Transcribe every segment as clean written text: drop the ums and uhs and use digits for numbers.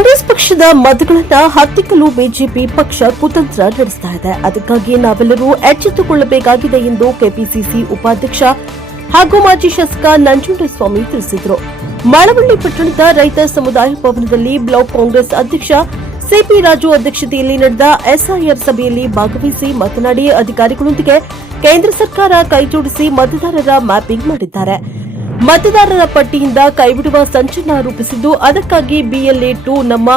ಕಾಂಗ್ರೆಸ್ ಪಕ್ಷದ ಮತಗಳನ್ನ ಹತ್ತಿಕ್ಕಲು ಬಿಜೆಪಿ ಪಕ್ಷ ಕುತಂತ್ರ ನಡೆಸ್ತಾ ಇದೆ. ಅದಕ್ಕಾಗಿ ನಾವೆಲ್ಲರೂ ಎಚ್ಚೆತ್ತುಕೊಳ್ಳಬೇಕಾಗಿದೆ ಎಂದು ಕೆಪಿಸಿಸಿ ಉಪಾಧ್ಯಕ್ಷ ಹಾಗೂ ಮಾಜಿ ಶಾಸಕ ನಂಜುಂಡಸ್ವಾಮಿ ತಿಳಿಸಿದರು. ಮಳವಳ್ಳಿ ಪಟ್ಟಣದ ರೈತ ಸಮುದಾಯ ಭವನದಲ್ಲಿ ಬ್ಲಾಕ್ ಕಾಂಗ್ರೆಸ್ ಅಧ್ಯಕ್ಷ ಸಿಪಿ ರಾಜು ಅಧ್ಯಕ್ಷತೆಯಲ್ಲಿ ನಡೆದ ಎಸ್ಐಆರ್ ಸಭೆಯಲ್ಲಿ ಭಾಗವಹಿಸಿ ಮಾತನಾಡಿ ಅಧಿಕಾರಿಗಳೊಂದಿಗೆ ಕೇಂದ್ರ ಸರ್ಕಾರ ಕೈಜೋಡಿಸಿ ಮತದಾರರ ಮ್ಯಾಪಿಂಗ್ ಮಾಡಿದ್ದಾರೆ. ಮತದಾರರ ಪಟ್ಟಿಯಿಂದ ಕೈಬಿಡುವ ಸಂಚಲನ ರೂಪಿಸಿದ್ದು, ಅದಕ್ಕಾಗಿ ಬಿಎಲ್ಎ 2 ನಮ್ಮ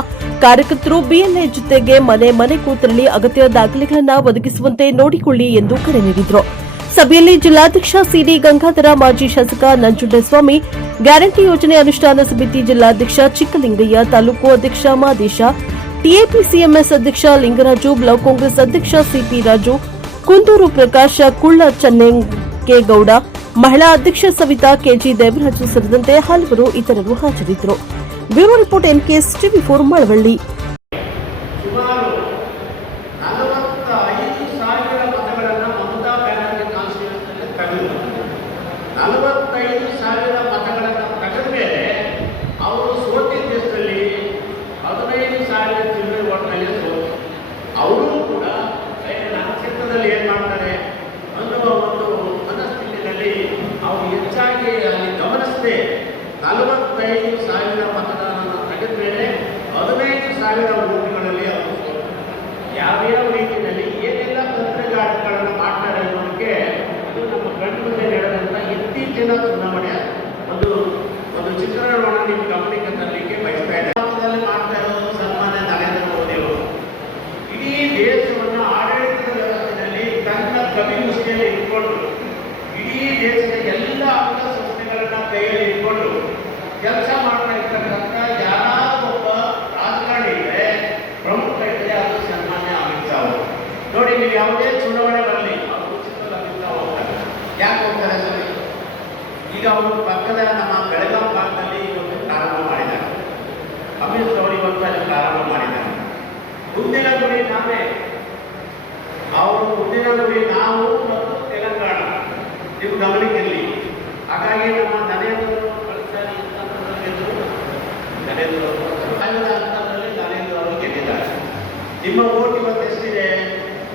ಕಾರ್ಯಕರ್ತರು ಬಿಎಲ್ಎ ಜೊತೆಗೆ ಮನೆ ಮನೆಗೂ ತೆರಳಿ ಅಗತ್ಯ ದಾಖಲೆಗಳನ್ನು ಒದಗಿಸುವಂತೆ ನೋಡಿಕೊಳ್ಳಿ ಎಂದು ಕರೆ ನೀಡಿದರು. ಸಭೆಯಲ್ಲಿ ಜಿಲ್ಲಾಧ್ಯಕ್ಷ ಸಿಡಿ ಗಂಗಾಧರ, ಮಾಜಿ ಶಾಸಕ ನಂಜುಂಡಸ್ವಾಮಿ, ಗ್ಯಾರಂಟಿ ಯೋಜನೆ ಅನುಷ್ಠಾನ ಸಮಿತಿ ಜಿಲ್ಲಾಧ್ಯಕ್ಷ ಚಿಕ್ಕಲಿಂಗಯ್ಯ, ತಾಲೂಕು ಅಧ್ಯಕ್ಷ ಮಾದೇಶ, ಟಿಎಪಿಸಿಎಂಎಸ್ ಅಧ್ಯಕ್ಷ ಲಿಂಗರಾಜು, ಬ್ಲಾಕ್ ಕಾಂಗ್ರೆಸ್ ಅಧ್ಯಕ್ಷ ಸಿಪಿ ರಾಜು, ಕುಂದೂರು ಪ್ರಕಾಶ್, ಕುಳ್ಳ ಚೆನ್ನಂಗೇಗೌಡ, ಮಹಿಳಾ ಅಧ್ಯಕ್ಷ ಸವಿತಾ, ಕೆಜಿ ದೇವರಾಜು ಸೇರಿದಂತೆ ಹಲವರು ಇತರರು ಹಾಜರಿದ್ದರು. ಬ್ಯೂರೋ ರಿಪೋರ್ಟ್ ಎನ್ಕೆಎಸ್ ಟಿವಿ4 ಮಳವಳ್ಳಿ. ಅವರು ಕೂಡ ನನ್ನ ಕ್ಷೇತ್ರದಲ್ಲಿ ಏನು ಮಾಡ್ತಾರೆ ಅನ್ನುವ ಒಂದು ಮನಸ್ಥಿತಿಯಲ್ಲಿ ಅವರು ಹೆಚ್ಚಾಗಿ ಅಲ್ಲಿ ಗಮನಿಸದೆ 45,000 ಮತದಾನವನ್ನು ತೆಗೆದ ಮೇಲೆ 15,000 ಬೂತ್ಗಳಲ್ಲಿ ಅವರು ಯಾವ್ಯಾವ ರೀತಿಯಲ್ಲಿ ಏನೆಲ್ಲ ತಂತ್ರಗಾರಿಕೆಗಳನ್ನು ಮಾಡ್ತಾರೆ ಅನ್ನೋದಕ್ಕೆ ಇದು ನಮ್ಮ ಕಣ್ಣು ಮುಂದೆ ನಡೆದಂಥ ಇತ್ತೀಚಿನ ಚುನಾವಣೆಯ ಒಂದು ಚಿತ್ರಣವನ್ನು ನಿಮ್ಮ ಗಮನಕ್ಕೆ ತರಲಿಕ್ಕೆ ಬಯಸ್ತಾ ಇದೆ. ಮಾಡ್ತಾ ಇರೋದು ಸನ್ಮಾನ್ಯ ನರೇಂದ್ರ ಮೋದಿ ಅವರು ಇಡೀ ದೇಶವನ್ನು ಆಡಳಿತದ ವ್ಯವಸ್ಥೆಯಲ್ಲಿ ತನ್ನ ಕವಿಮುಷ್ಟಿಯಲ್ಲಿ ಇಟ್ಕೊಂಡು ಇಡೀ ದೇಶದ ಎಲ್ಲ ಅಂಗಸಂಸ್ಥೆಗಳನ್ನ ಕೈಯಲ್ಲಿ ಇಟ್ಕೊಂಡು ಕೆಲಸ ಮಾಡ್ತಾ ಇರ್ತಕ್ಕಂಥ ಯಾರಾದ್ರೂ ಒಬ್ಬ ರಾಜಕಾರಣಿ ಇದ್ರೆ ಪ್ರಮುಖ ಇದ್ರೆ ಅದು ಸನ್ಮಾನ್ಯ ಅಮಿತ್ ಶಾ ಅವರು. ನೋಡಿ, ನೀವು ಯಾವುದೇ ಚುನಾವಣೆ ಬರಲಿ ಅವರು ಉಚಿತವಾಗಿ ಅಮಿತ್ ಶಾ ಹೋಗ್ತಾರೆ. ಯಾಕೆ ಹೋಗ್ತಾರೆ ಸರ್? ಈಗ ಅವರು ಪಕ್ಕದ ನಮ್ಮ ಬೆಳಗಾವಿ ಭಾಗದಲ್ಲಿ ಇವತ್ತು ಪ್ರಾರಂಭ ಮಾಡಿದ್ದಾರೆ. ಅಮಿತ್ ಶಾ ಅವರು ಇವತ್ತು ಅಲ್ಲಿ ಪ್ರಾರಂಭ ಮಾಡಿದ್ದಾರೆ. ಮುಂದಿನ ಗುರಿ ನಾವೇ, ಅವರು ಮುಂದಿನ ಗುರಿ ನಾವು ಮತ್ತು ತೆಲಂಗಾಣ ನೀವು ಗಮನಕ್ಕಿರಲಿ. ಹಾಗಾಗಿ ನಮ್ಮ ನರೇಂದ್ರ ನರೇಂದ್ರ ಅವರು ಗೆದ್ದಿದ್ದಾರೆ. ನಿಮ್ಮ ಓಟ್ ಇವತ್ತು ಎಷ್ಟಿದೆ?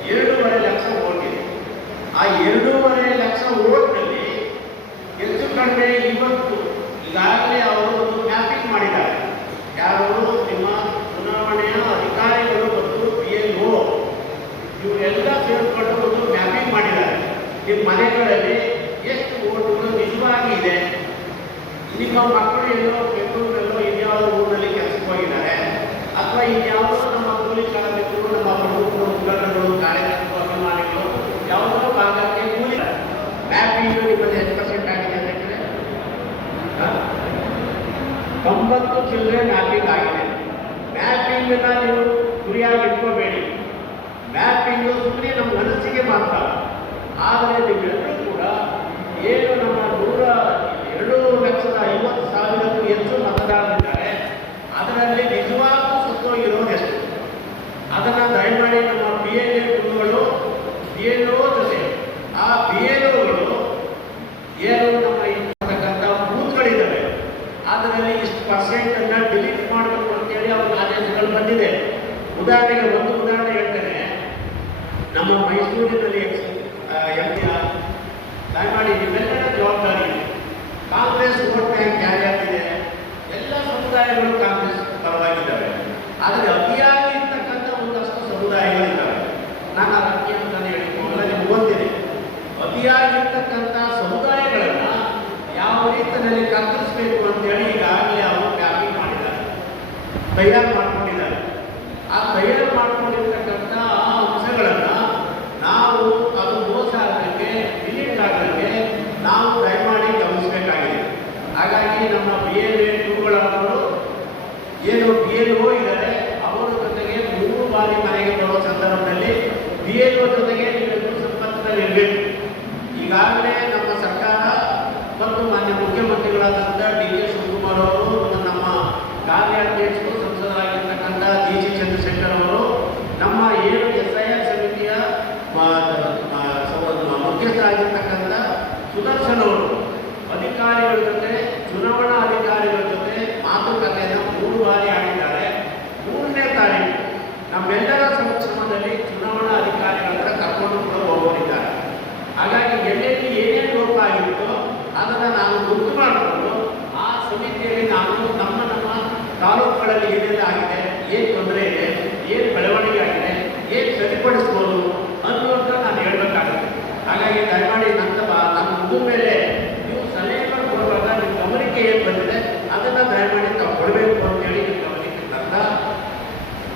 2.5 ಲಕ್ಷ ಓಟ್ ಇದೆ. ಆ 2.5 ಲಕ್ಷ ಓಟ್ನಲ್ಲಿ ಹೆಚ್ಚು ಕಡಿಮೆ ಇವತ್ತು ಈಗಾಗಲೇ ಅವರು ಒಂದು ಮ್ಯಾಪಿಂಗ್ ಮಾಡಿದ್ದಾರೆ. ಯಾರು? ನಿಮ್ಮ ಚುನಾವಣೆಯ ಅಧಿಕಾರಿಗಳು ಮತ್ತು ಬಿಎಲ್ಒ ಇವರೆಲ್ಲ ಸೇರಿಕೊಂಡು ಒಂದು ಮ್ಯಾಪಿಂಗ್ ಮಾಡಿದ್ದಾರೆ. ನಿಮ್ಮ ಮನೆಗಳಲ್ಲಿ ಎಷ್ಟು ಓಟುಗಳು ನಿಜವಾಗಿ ಇದೆ. ನಿಮ್ಮ ಮಕ್ಕಳು ಎಲ್ಲೋ ಬೆಂಗಳೂರಲ್ಲೋ ಇನ್ಯಾವುದೋ ಊರಿನಲ್ಲಿ ಕೆಲಸಕ್ಕೆ ಹೋಗಿದ್ದಾರೆ, ಅಥವಾ ಇನ್ಯಾವುದೋ ನಮ್ಮ ಕೂಲಿ ಕಾರ್ಮಿಕರು, ನಮ್ಮ ಪ್ರಮುಖರು, ಮುಖಂಡರು, ಕಾರ್ಯಕರ್ತರು, ಅಭಿಮಾನಿಗಳು ಯಾವುದೋ ಭಾಗಕ್ಕೆ ಕೂಲಿ ಮ್ಯಾಪಿಂಗ್ ನಿಮ್ಮಲ್ಲಿ ಎಷ್ಟು % ಆಗಿದೆ ಅಂದರೆ 90 ಚಿಲ್ಲರೆ ಮ್ಯಾಪಿಂಗ್ ಆಗಿದೆ. ಮ್ಯಾಪಿಂಗನ್ನು ನೀವು ಗುರಿಯಾಗಿ ಇಟ್ಕೋಬೇಡಿ. ಮ್ಯಾಪಿಂಗು ಸುಮ್ಮನೆ ನಮ್ಮ ಮನಸ್ಸಿಗೆ ಮಾತ್ರ. ಆದರೆ ನೀವೆಲ್ಲರೂ ಕೂಡ ಏನು ನಮ್ಮ 2,50,000ಕ್ಕೂ ಹೆಚ್ಚು ಮತದಾರರಿದ್ದಾರೆ, ಅದರಲ್ಲಿ ನಿಜವಾಗೂ ಸುತ್ತೋಗಿರೋದು ಎಷ್ಟು? ಅದನ್ನು ದಯಮಾಡಿ ನಮ್ಮ ಬಿಎಲ್ಎ ಗುರುಗಳು, ಬಿಎಲ್ಒ ಜೊತೆ ಆ ಬಿಎಲ್ಒಗಳು ಏನು ನಮ್ಮ ಇರ್ತಕ್ಕಂಥ ಬೂತ್ಗಳಿದ್ದಾವೆ ಅದರಲ್ಲಿ ಇಷ್ಟು % ಡಿಲೀಟ್ ಮಾಡಬೇಕು ಅಂತೇಳಿ ಅವ್ರ ಆದೇಶಗಳು ಬಂದಿದೆ. ಉದಾಹರಣೆಗೆ ಒಂದು ಉದಾಹರಣೆ ಹೇಳ್ತೇನೆ. ನಮ್ಮ ಮೈಸೂರಿನಲ್ಲಿ ದಯಮಾಡಿ ನಿಮ್ಮೆಲ್ಲರ ಜವಾಬ್ದಾರಿ ಇದೆ. ಕಾಂಗ್ರೆಸ್ ವೋಟ್ ಬ್ಯಾಂಕ್ ಯಾರ್ಯಾರಿದೆ? ಎಲ್ಲ ಸಮುದಾಯಗಳು ಕಾಂಗ್ರೆಸ್ ಪರವಾಗಿದ್ದಾವೆ. ಆದರೆ ಅತಿಯಾಗಿ ಇರ್ತಕ್ಕಂಥ ಒಂದಷ್ಟು ಸಮುದಾಯಗಳಿದ್ದಾವೆ. ನಾನು ಅದಕ್ಕೆ ಅಂತಾನೆ ಹೇಳಿದ್ದು, ಅಲ್ಲ ನಿಮ್ಗೆ ಓದ್ತೀನಿ. ಅತಿಯಾಗಿರ್ತಕ್ಕಂಥ ಸಮುದಾಯಗಳನ್ನು ಯಾವ ರೀತಿಯಲ್ಲಿ ಕತ್ತರಿಸಬೇಕು ಅಂತೇಳಿ ಈಗಾಗಲೇ ಅವರು ಮ್ಯಾಪಿಂಗ್ ಮಾಡಿದ್ದಾರೆ, ತಯಾರು ಮಾಡ್ಕೊಂಡಿದ್ದಾರೆ. ಆ ತಯಾರು ಮಾಡ್ಕೊಂಡಿರ್ತಕ್ಕಂಥ ಅಂಶಗಳನ್ನು ನಾವು ಅದು ಮೋಸ ಆಗಲಿಕ್ಕೆ, ಡಿಲೀಟ್ ಆಗಲಿಕ್ಕೆ ನಾವು ದಯಮಾಡಿ ಗಮನಿಸಬೇಕಾಗಿದೆ. ಹಾಗಾಗಿ ನಮ್ಮ ಬಿಎಲ್ಎ 2ಗಳವರು ಏನು ಬಿಎಲ್ಒ ಇದ್ದಾರೆ ಅವರ ಜೊತೆಗೆ 3 ಬಾರಿ ಮನೆಗೆ ಬರುವ ಸಂದರ್ಭದಲ್ಲಿ ಬಿಎಲ್ಒ ಜೊತೆಗೆ ನೀವೆಲ್ಲರೂ ಸಂಪರ್ಕದಲ್ಲಿರಬೇಕು. ಈಗಾಗಲೇ ನಮ್ಮ ಸರ್ಕಾರ ಮತ್ತು ಮಾನ್ಯ ಮುಖ್ಯಮಂತ್ರಿಗಳಾದಂಥ ಡಿ ಕೆ ಶಿವಕುಮಾರ್ ಅವರು, ನಮ್ಮ ಕಾರ್ಯಾಧ್ಯಕ್ಷರು, ಸಂಸದರಾಗಿದ್ದ ನಾನು ಗುರುತು ಮಾಡಿಕೊಂಡು ಆ ಸಮಿತಿಯಲ್ಲಿ ನಾನು ನಮ್ಮ ತಾಲೂಕುಗಳಲ್ಲಿ ಏನೆಲ್ಲ ಆಗಿದೆ, ಏನು ತೊಂದರೆ ಇದೆ, ಏನು ಬೆಳವಣಿಗೆ ಆಗಿದೆ, ಏನು ಸರಿಪಡಿಸ್ಬೋದು ಅನ್ನೋದನ್ನ ನಾನು ಹೇಳಬೇಕಾಗುತ್ತೆ. ಹಾಗಾಗಿ ದಯಮಾಡಿ ನನ್ನ ಮುಗಿದ ಮೇಲೆ